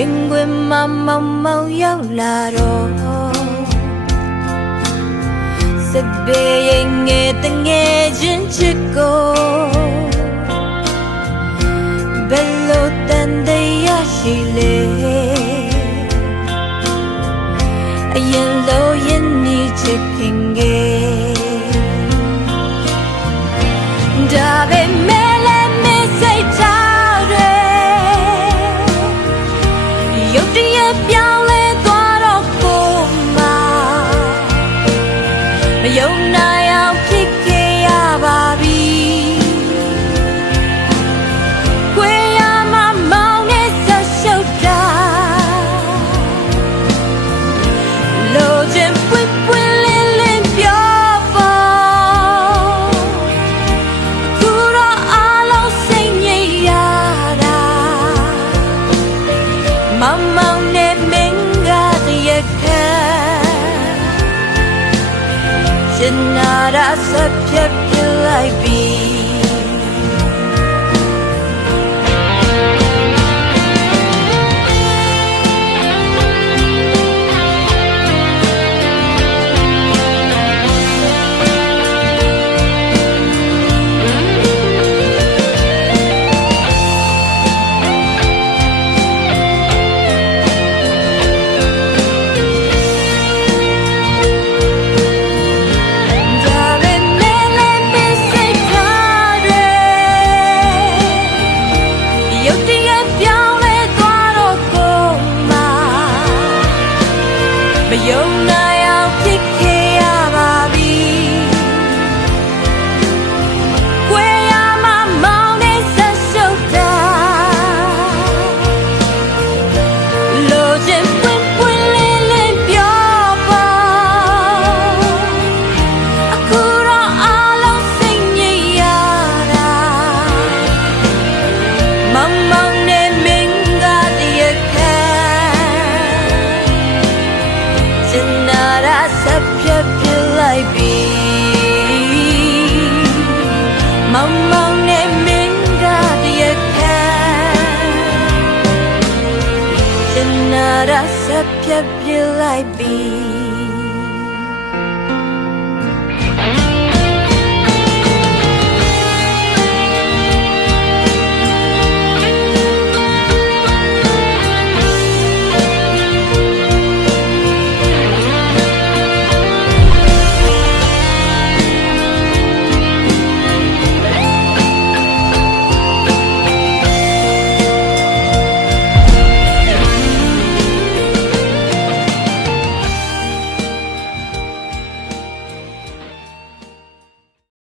ရင်ခွင်မမောင်မောင်ရောက်လာတော့စပေရင်ငယ်တငယ်ချင်းချစ်ကိုဘယ်လိုတန်တရားရှိလေအရင်လိုရင်နေချစ်ခင်ခဲ့ဒါပေမဲ့လည်းမစိတ်ထားရဲရုတ်တရက်ပြောင်းလဲသွားတော့ကိုမမယုံနိုင်အောင်ဖြစ်ခဲ့ရပါပြီခွေရမမောင်းနဲ့ဆက်ရှုပ်တာလိုချင်ပွင့်ပွင့်လင်းလင်းပြောပေါ်အခုတော့အားလုံးစိတ်ငြိမ်ရတာမောင်မောင်နဲ့မင်းကတရခံကျင်နာတာဆက်ဖြတ်ပြလိုက်ပြီမယုံနိုင်အောင်ဖြစ်ခဲ့ရပါပြီခွေရမမောင်းနဲ့ဆက်ရှုပ်တာလိုချင်ပွင့်ပွင့်လင်းလင်းပြောပေါ်အခုတော့အားလုံးစိတ်ငြိမ်ရတာမောင်မောင်နဲ့မင်းကတရခံကျင်နာတာဆက်ဖြတ်ပြလိုက်ပြီမောင်မောင်နဲ့မင်းကတရခံကျင်နာတာဆက်ဖြတ်ပြလိုက်ပြီ